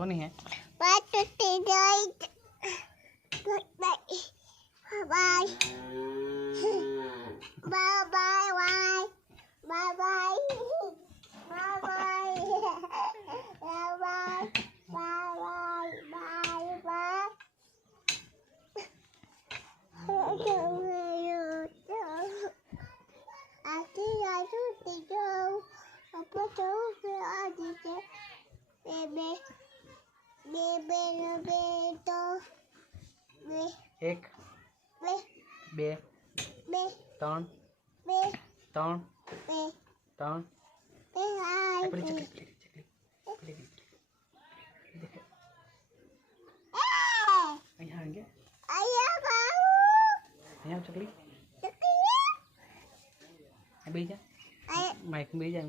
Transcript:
કોની હે? એક બે ત્રણ ત્રણ ત્રણ પેલી ચકલી અહીંયા આગે અહીંયા ચકલી બેસી જા માઇક બેસી જા